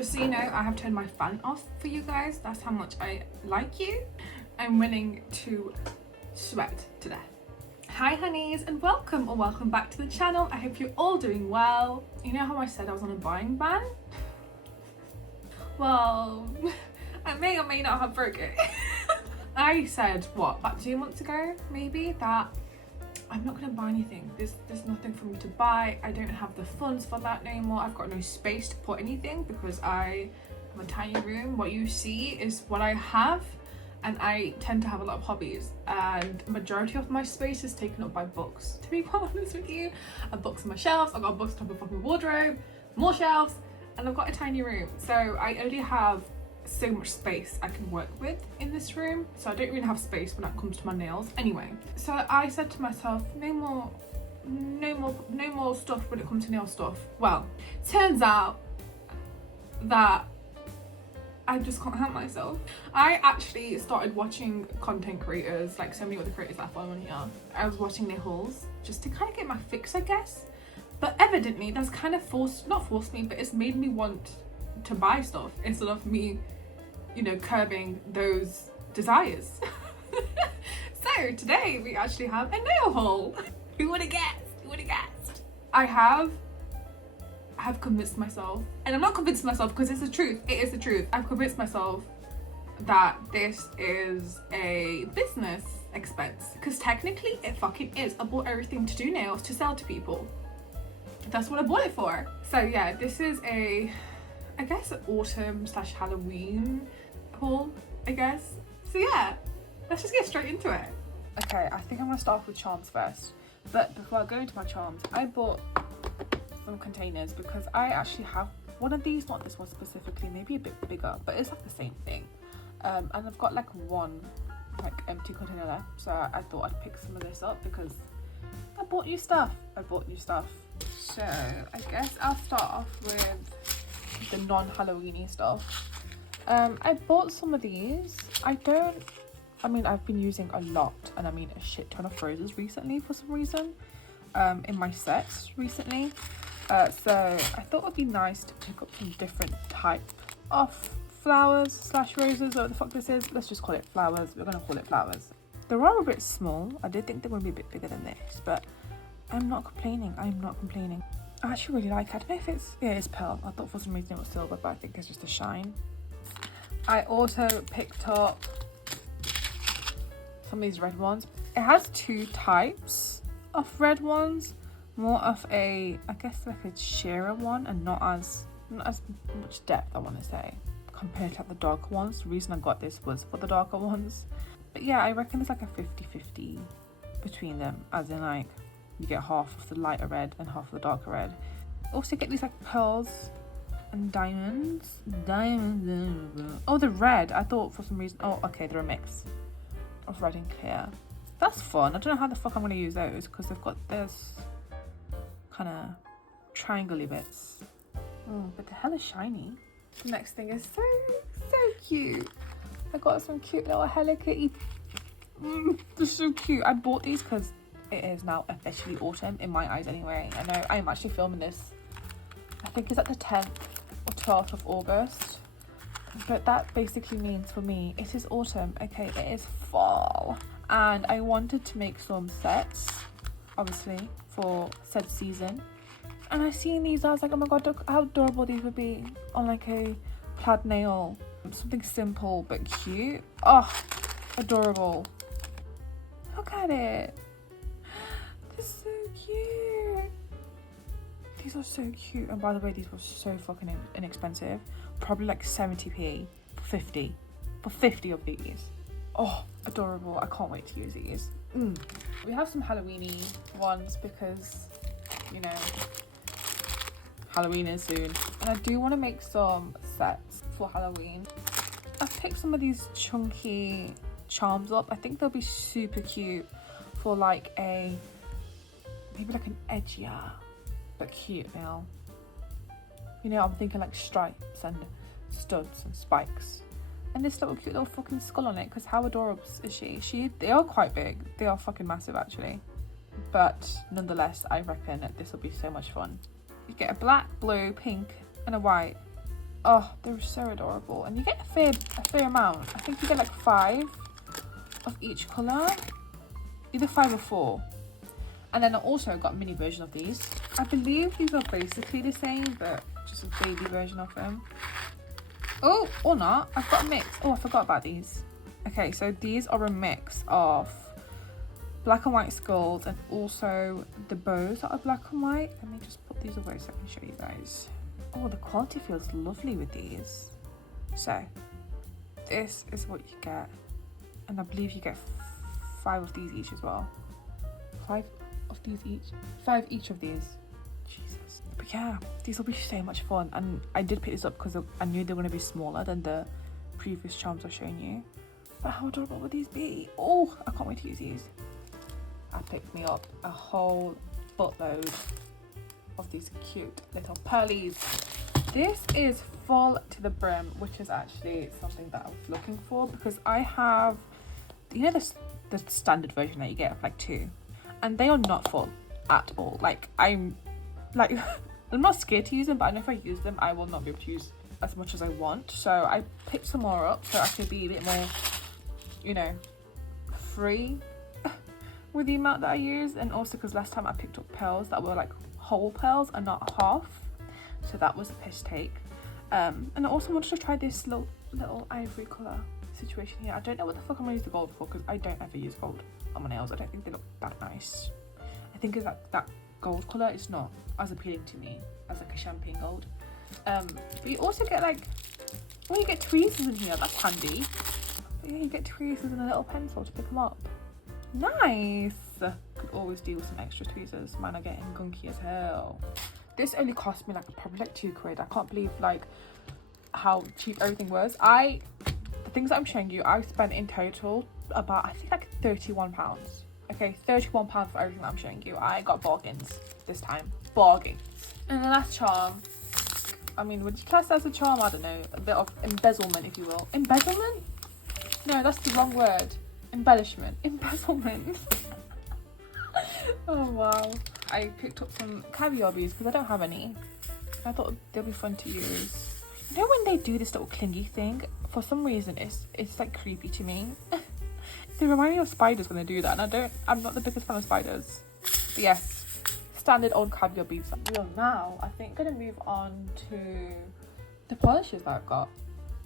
Just so you know, I have turned my fan off for you guys. That's how much I like you. I'm willing to sweat to death. Hi honeys, and welcome or welcome back to the channel. I hope you're all doing well. You know how I said I was on a buying ban? Well, I may or may not have broke it. I said, what, about 2 months ago, maybe, that I'm not gonna buy anything. There's nothing for me to buy. I don't have the funds for that no more. I've got no space to put anything because I have a tiny room. What you see is what I have, and I tend to have a lot of hobbies, and majority of my space is taken up by books, to be quite honest with you. I have books on my shelves, I've got books on top of my wardrobe, more shelves, and I've got a tiny room. So I only have so much space I can work with in this room, so I don't really have space when it comes to my nails anyway. So I said to myself, no more stuff when it comes to nail stuff. Well, turns out that I just can't help myself. I actually started watching content creators, like so many other creators that I follow on here. I was watching their hauls just to kind of get my fix, I guess. But evidently that's kind of not forced me, but it's made me want to buy stuff instead of me, you know, curbing those desires. So today we actually have a nail haul. Who would have guessed? Who would have guessed? I have convinced myself, and I'm not convinced myself because it's the truth. It is the truth. I've convinced myself that this is a business expense, because technically it fucking is. I bought everything to do nails to sell to people. That's what I bought it for. So yeah, this is I guess an autumn / Halloween haul, I guess. So yeah, let's just get straight into it. Okay, I think I'm gonna start off with charms first. But before I go into my charms, I bought some containers because I actually have one of these, not this one specifically, maybe a bit bigger, but it's like the same thing. And I've got like one empty container left, so I thought I'd pick some of this up because I bought new stuff. So I guess I'll start off with the non-Halloweeny stuff. I bought some of these. I've been using a lot, and I mean a shit ton of roses recently for some reason, in my sets recently. So I thought it would be nice to pick up some different type of flowers / roses, or what the fuck this is. Let's just call it flowers. We're gonna call it flowers. They are a bit small. I did think they would be a bit bigger than this, but I'm not complaining. I actually really like it. I don't know if it's pearl. I thought for some reason it was silver, but I think it's just a shine. I also picked up some of these red ones. It has two types of red ones. More of I guess like a sheerer one, and not as much depth, I want to say, compared to like the darker ones. The reason I got this was for the darker ones. But yeah, I reckon it's like a 50-50 between them, as in like you get half of the lighter red and half of the darker red. Also get these like pearls and diamonds. Oh, the red, I thought for some reason, oh okay, they're a mix of red and clear. That's fun. I don't know how the fuck I'm going to use those because they've got this kind of triangle-y bits. But the hell is shiny. The next thing is so cute. I got some cute little Hello Kitty. They're so cute. I bought these because it is now officially autumn in my eyes anyway. I know I'm actually filming this, I think it's at the 10th or 12th of August. But that basically means for me, it is autumn. Okay, it is fall. And I wanted to make some sets, obviously, for said season. And I seen these, I was like, oh my god, look how adorable these would be on like a plaid nail. Something simple but cute. Oh, adorable. Look at it. They're so cute. These are so cute. And by the way, these were so fucking inexpensive. Probably like 70p for 50. For 50 of these. Oh, adorable. I can't wait to use these. We have some Halloweeny ones because, you know, Halloween is soon. And I do want to make some sets for Halloween. I've picked some of these chunky charms up. I think they'll be super cute for like maybe like an edgier but cute nail. You know, I'm thinking like stripes and studs and spikes. And this little cute little fucking skull on it, because how adorable is she? They are quite big. They are fucking massive actually. But nonetheless, I reckon that this will be so much fun. You get a black, blue, pink and a white Oh, they're so adorable. And you get a fair amount. I think you get like 5 of each colour. Either 5 or 4. And then I also got a mini version of these. I believe these are basically the same, but just a baby version of them. Oh, or not. I've got a mix. Oh, I forgot about these. Okay, so these are a mix of black and white skulls and also the bows that are black and white. Let me just put these away so I can show you guys. Oh, the quality feels lovely with these. So, this is what you get. And I believe you get 5 of these each as well. 5 of these each? 5 each of these. Jesus. But yeah, these will be so much fun. And I did pick this up because I knew they were going to be smaller than the previous charms I've shown you. But how adorable would these be? Oh, I can't wait to use these. I picked me up a whole buttload of these cute little pearlies. This is full to the brim, which is actually something that I was looking for because I have, you know, the standard version that you get of like 2, and they are not full at all. Like I'm not scared to use them, but I know if I use them I will not be able to use as much as I want. So I picked some more up so I could be a bit more, you know, free with the amount that I use. And also because last time I picked up pearls that were like whole pearls and not half, so that was a piss take. And I also wanted to try this little ivory colour situation here. I don't know what the fuck I'm gonna use the gold for because I don't ever use gold on my nails. I don't think they look that nice. I think is that gold colour is not as appealing to me as like a champagne gold. But you also get like, well, you get tweezers in here. That's handy. But yeah, you get tweezers and a little pencil to pick them up. Nice. Could always do with some extra tweezers. Mine are getting gunky as hell. This only cost me like probably like £2. I can't believe like how cheap everything was. The things that I'm showing you, I spent in total about, I think like £31. Okay, £31 for everything that I'm showing you. I got bargains this time. Bargains. And the last charm, I mean, would you class that as a charm? I don't know. A bit of embezzlement, if you will. Embezzlement? No, that's the wrong word. Embellishment. Embezzlement. Oh, wow. I picked up some caviar beads because I don't have any. I thought they'll be fun to use. You know when they do this little clingy thing? For some reason, it's like creepy to me. They remind me of spiders when they do that, and I'm not the biggest fan of spiders. But yes, standard old caviar beads. We are now, I think, gonna move on to the polishes that I've got.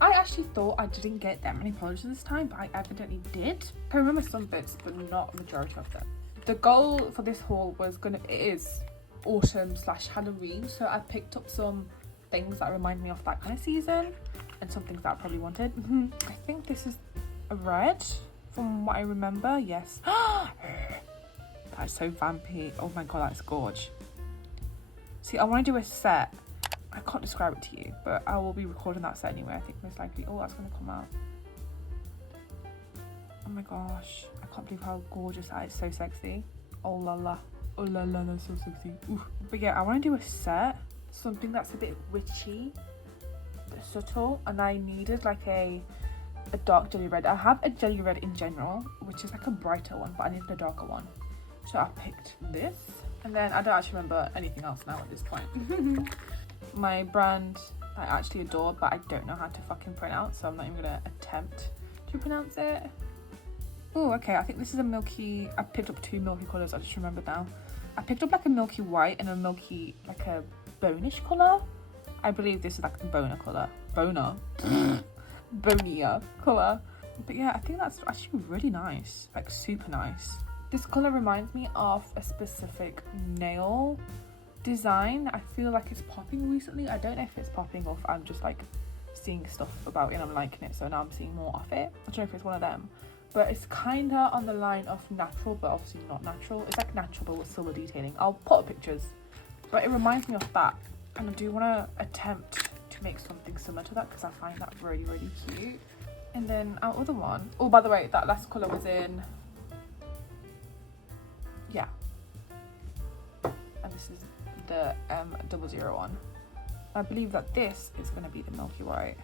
I actually thought I didn't get that many polishes this time, but I evidently did. I remember some bits, but not a majority of them. The goal for this haul is autumn/Halloween, so I picked up some things that remind me of that kind of season and some things that I probably wanted. I think this is a red from what I remember. Yes. That's so vampy. Oh my god, that's gorge. See, I want to do a set. I can't describe it to you, but I will be recording that set anyway. I think most likely. Oh, that's going to come out. Oh my gosh, I can't believe how gorgeous that is. So sexy. Oh la la. Oh la la, that's so sexy. Ooh. But yeah, I want to do a set, something that's a bit witchy, a bit subtle, and I needed like a dark jelly red. I have a jelly red in general, which is like a brighter one, but I needed a darker one. So I picked this, and then I don't actually remember anything else now at this point. My brand I actually adore, but I don't know how to fucking pronounce, so I'm not even gonna attempt to pronounce it. Oh, okay, I think this is a milky, I picked up 2 milky colours, I just remembered now. I picked up like a milky white and a milky, like a bonish colour. I believe this is like the boner colour. Boner? Bonier colour. But yeah, I think that's actually really nice, like super nice. This colour reminds me of a specific nail design. I feel like it's popping recently. I don't know if it's popping or if I'm just like seeing stuff about it and I'm liking it, so now I'm seeing more of it. I don't know if it's one of them. But it's kind of on the line of natural, but obviously not natural. It's like natural, but with silver detailing. I'll put up pictures. But it reminds me of that. And I do want to attempt to make something similar to that because I find that really, really cute. And then our other one. Oh, by the way, that last colour was in... Yeah. And this is the M001. I believe that this is going to be the Milky White.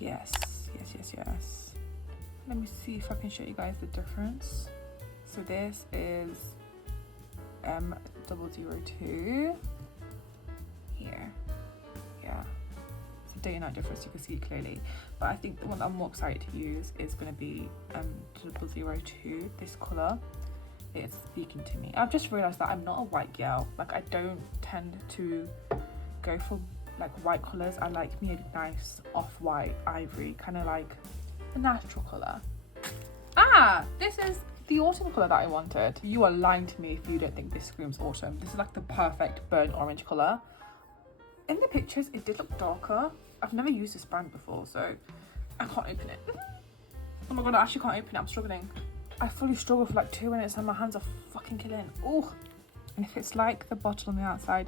Yes, yes, yes, yes. Let me see if I can show you guys the difference. So this is M002 here. Yeah. day and night difference, you can see it clearly. But I think the one that I'm more excited to use is going to be 002, this colour. It's speaking to me. I've just realised that I'm not a white girl. Like, I don't tend to go for like white colours. I like me a nice off-white ivory, kind of like a natural colour. Ah, this is the autumn colour that I wanted. You are lying to me if you don't think this screams autumn. This is like the perfect burnt orange colour. In the pictures, it did look darker. I've never used this brand before, so I can't open it. Oh my god, I actually can't open it. I'm struggling. I fully struggled for like 2 minutes and my hands are fucking killing. Oh, and if it's like the bottle on the outside,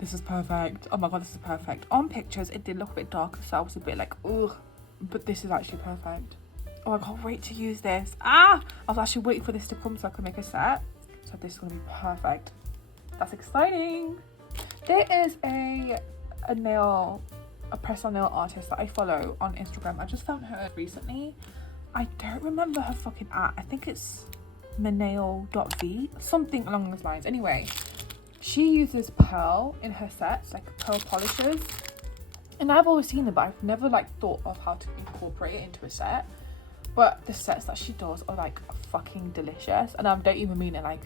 this is perfect. Oh my god, this is perfect. On pictures, it did look a bit darker, so I was a bit like, ugh. But this is actually perfect. Oh, I can't wait to use this. Ah, I was actually waiting for this to come so I could make a set. So this is gonna be perfect. That's exciting. There is a press-on nail artist that I follow on Instagram. I just found her recently. I don't remember her fucking @ I think it's menail.v, something along those lines. Anyway, she uses pearl in her sets, like pearl polishes, and I've always seen them, but I've never like thought of how to incorporate it into a set. But the sets that she does are like fucking delicious, and I don't even mean it like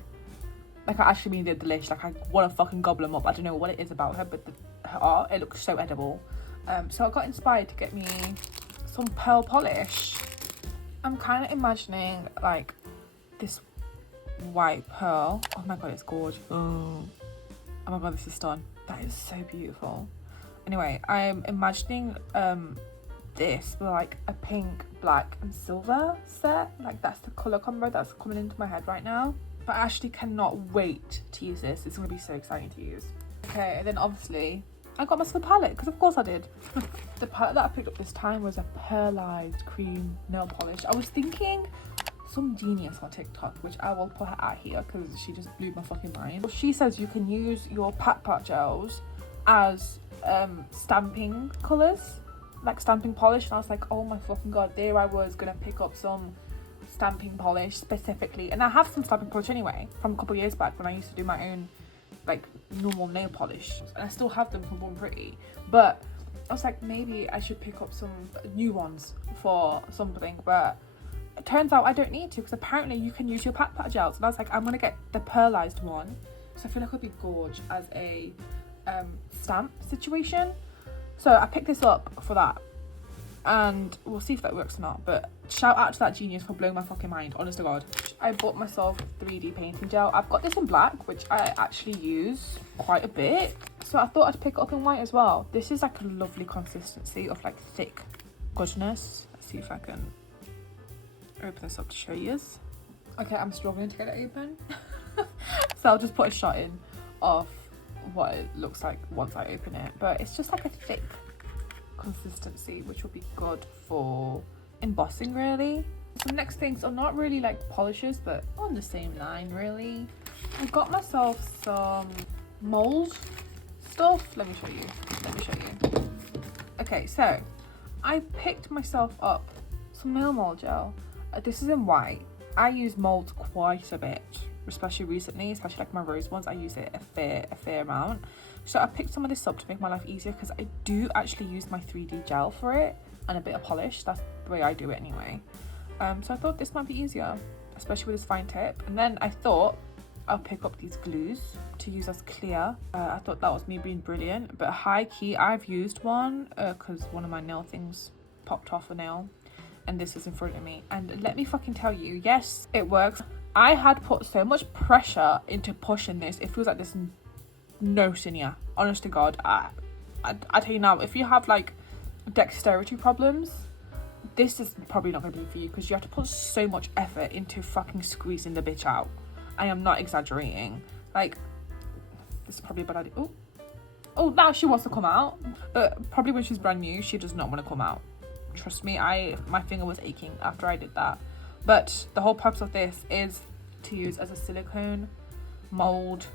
I actually mean they're delicious. Like, I want to fucking gobble them up. I don't know what it is about her, but her art, it looks so edible. So I got inspired to get me some pearl polish. I'm kind of imagining like this white pearl. Oh my god, it's gorgeous. Oh my god, this is stunning. That is so beautiful. Anyway, I'm imagining this with like a pink, black and silver set. Like, that's the colour combo that's coming into my head right now. But I actually cannot wait to use this. It's going to be so exciting to use. Okay, and then obviously I got myself a palette, because of course I did. The palette that I picked up this time was a pearlized cream nail polish. I was thinking some genius on TikTok, which I will put her out here because she just blew my fucking mind. She says you can use your pat gels as stamping colours, like stamping polish. And I was like, oh my fucking god, there I was going to pick up some stamping polish specifically. And I have some stamping polish anyway from a couple of years back when I used to do my own like normal nail polish, and I still have them from Born Pretty, but I was like, maybe I should pick up some new ones for something. But it turns out I don't need to, because apparently you can use your pat gels, and I was like, I'm gonna get the pearlized one, so I feel like it would be gorge as a stamp situation. So I picked this up for that, and we'll see if that works or not. But shout out to that genius for blowing my fucking mind, honest to god. I bought myself 3D painting gel. I've got this in black, which I actually use quite a bit, so I thought I'd pick it up in white as well. This is like a lovely consistency of like thick goodness. Let's see if I can open this up to show you. Okay, I'm struggling to get it open. So I'll just put a shot in of what it looks like once I open it. But it's just like a thick consistency, which will be good for embossing really. So next things are not really like polishes, but on the same line really. I got myself some mould stuff. Let me show you. Okay, so I picked myself up some nail mold gel. This is in white. I use molds quite a bit, especially recently, especially like my rose ones. I use it a fair amount. So I picked some of this up to make my life easier, because I do actually use my 3D gel for it and a bit of polish. That's the way I do it anyway. So I thought this might be easier, especially with this fine tip. And then I thought I'll pick up these glues to use as clear. I thought that was me being brilliant, but high key I've used one because one of my nail things popped off a nail, and this is in front of me. And let me fucking tell you, yes, it works. I had put so much pressure into pushing this. It feels like this note in here, honest to god. I tell you now, if you have like dexterity problems, this is probably not going to be for you, because you have to put so much effort into fucking squeezing the bitch out. I am not exaggerating. Like, this is probably a bad idea. Oh, now she wants to come out, but probably when she's brand new, she does not want to come out. Trust me, my finger was aching after I did that. But the whole purpose of this is to use as a silicone mold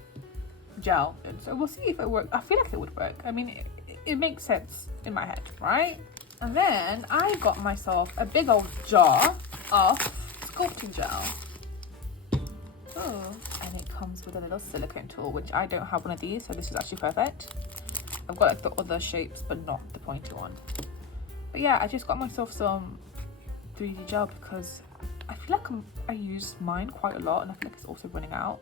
gel, and so we'll see if it works. I feel like it would work. I mean, it makes sense in my head, right? And then I got myself a big old jar of sculpting gel. Oh, and it comes with a little silicone tool, which I don't have one of these, so this is actually perfect. I've got like the other shapes, but not the pointy one. But yeah, I just got myself some 3D gel because I feel like I use mine quite a lot, and I feel like it's also running out,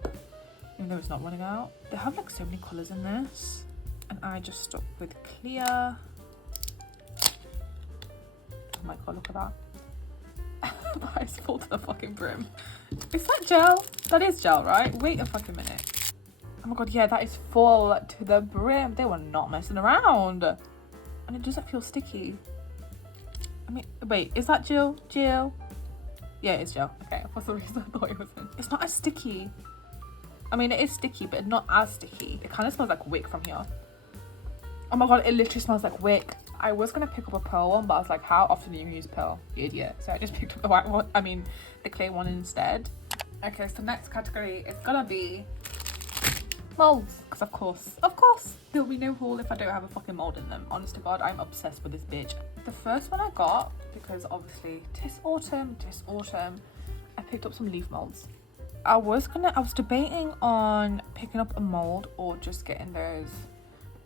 even though it's not running out. They have like so many colours in this, and I just stuck with clear. Oh my god, look at that. That is full to the fucking brim. Is that gel? That is gel, right? Wait a fucking minute. Oh my god, yeah, that is full to the brim. They were not messing around. And it doesn't feel sticky. I mean, wait, is that gel? Gel? Yeah, it's gel. Okay, for some reason I thought it wasn't. It's not as sticky. I mean, it is sticky, but not as sticky. It kind of smells like wick from here. Oh my god, it literally smells like wick. I was gonna pick up a pearl one, but I was like, how often do you use pearl, you idiot? So I just picked up the white one, the clay one instead. Okay, so next category is gonna be molds, because of course there'll be no haul if I don't have a fucking mold in them. Honest to god, I'm obsessed with this bitch. The first one I got, because obviously tis autumn, I picked up some leaf molds. I was debating on picking up a mold or just getting those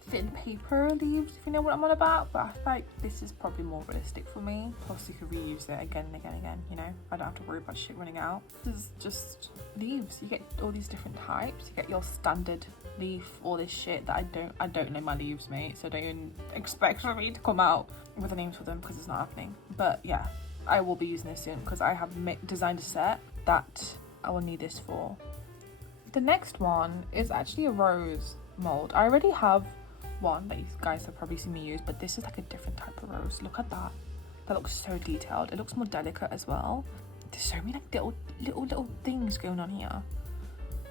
thin paper leaves, if you know what I'm on about, but I feel like this is probably more realistic for me. Plus you could reuse it again and again and again, you know? I don't have to worry about shit running out. This is just leaves. You get all these different types. You get your standard leaf, all this shit that I don't know my leaves, mate, so don't even expect for me to come out with the names for them because it's not happening. But yeah, I will be using this soon because I have designed a set that I will need this for. The next one is actually a rose mold. I already have one that you guys have probably seen me use, but this is like a different type of rose. Look at that. That looks so detailed. It looks more delicate as well. There's so many like little things going on here,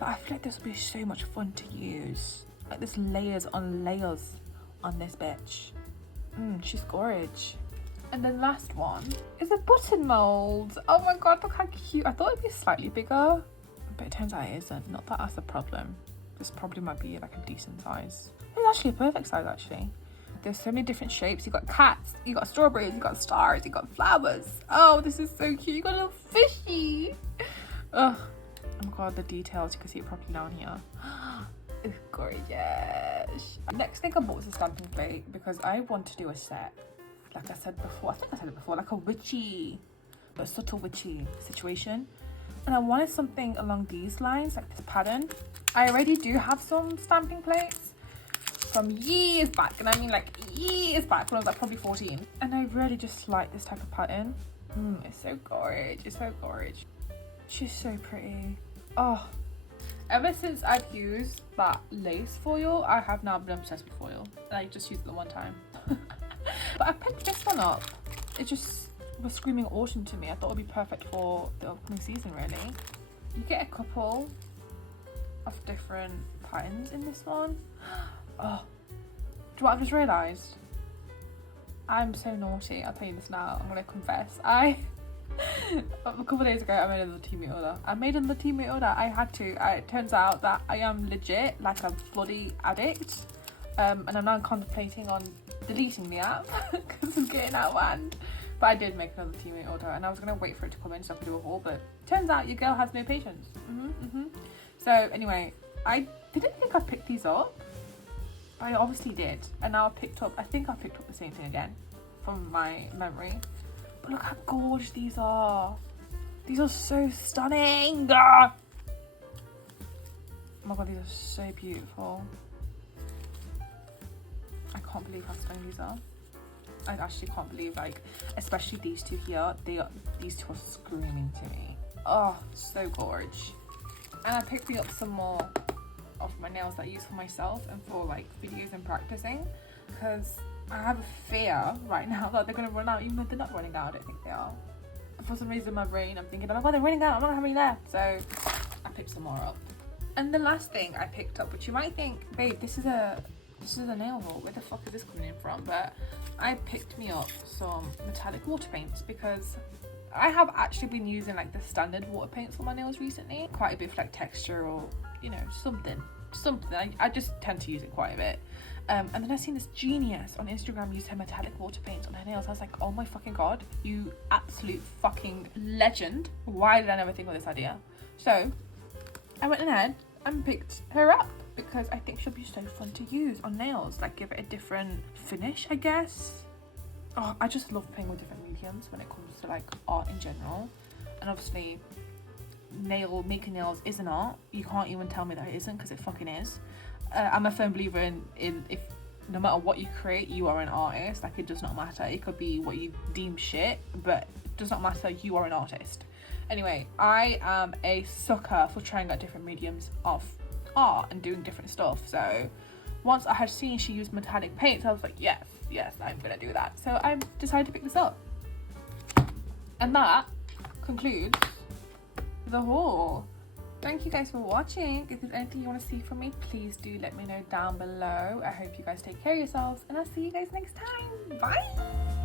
but I feel like this will be so much fun to use. Like there's layers on layers on this bitch. She's gorgeous. And the last one is a button mold. Oh my god, look how cute. I thought it'd be slightly bigger, but it turns out it isn't. Not that that's a problem. This probably might be like a decent size. It's actually a perfect size actually. There's so many different shapes. You got cats, you got strawberries, you got stars, you got flowers. Oh, this is so cute. You got a little fishy. Oh my god, the details. You can see it properly down here. It's gorgeous. Next thing I bought was a stamping plate because I want to do a set. Like I said before, I think I said it before, like a subtle witchy situation. And I wanted something along these lines, like this pattern. I already do have some stamping plates from years back, and I mean like years back when I was like probably 14. And I really just like this type of pattern. It's so gorgeous, it's so gorgeous. She's so pretty. Oh, ever since I've used that lace foil, I have now been obsessed with foil. And I just used it the one time. But I picked this one up. It just was screaming autumn to me. I thought it would be perfect for the upcoming season, really. You get a couple of different patterns in this one. Oh, do you know what I've just realised? I'm so naughty. I'll tell you this now. I'm going to confess. A couple of days ago, I made another Temu order. I had to. It turns out that I am legit like a bloody addict. And I'm now contemplating on deleting the app because I'm getting out of hand. But I did make another Temu order, and I was going to wait for it to come in so I could do a haul, but turns out your girl has no patience. So anyway, I didn't think I picked these up, but I obviously did. And now I think I picked up the same thing again from my memory. But look how gorgeous these are. These are so stunning. Oh my god, these are so beautiful. I can't believe how stunning these are. I actually can't believe, like, especially these two here. These two are screaming to me. Oh, so gorgeous. And I picked up some more of my nails that I use for myself and for like videos and practicing, because I have a fear right now that they're gonna run out, even though they're not running out. I don't think they are. For some reason in my brain I'm thinking, oh my god, they're running out, I'm not having any left. So I picked some more up. And the last thing I picked up, which you might think, babe, this is a nail haul, where the fuck is this coming in from? But I picked me up some metallic water paints because I have actually been using like the standard water paints for my nails recently. Quite a bit of like texture or, you know, something. I just tend to use it quite a bit. And then I seen this genius on Instagram use her metallic water paints on her nails. I was like, oh my fucking god, you absolute fucking legend. Why did I never think of this idea? So I went ahead and picked her up because I think she'll be so fun to use on nails, like give it a different finish, I guess. Oh, I just love playing with different mediums when it comes to like art in general. And obviously making nails is an art. You can't even tell me that it isn't, because it fucking is. I'm a firm believer in if no matter what you create, you are an artist. Like, it does not matter. It could be what you deem shit, but it does not matter. You are an artist. Anyway, I am a sucker for trying out different mediums of art and doing different stuff. So once I had seen she used metallic paints, I was like, yes, I'm gonna do that. So I decided to pick this up. And that concludes the haul. Thank you guys for watching. If there's anything you want to see from me, please do let me know down below. I hope you guys take care of yourselves, and I'll see you guys next time. Bye.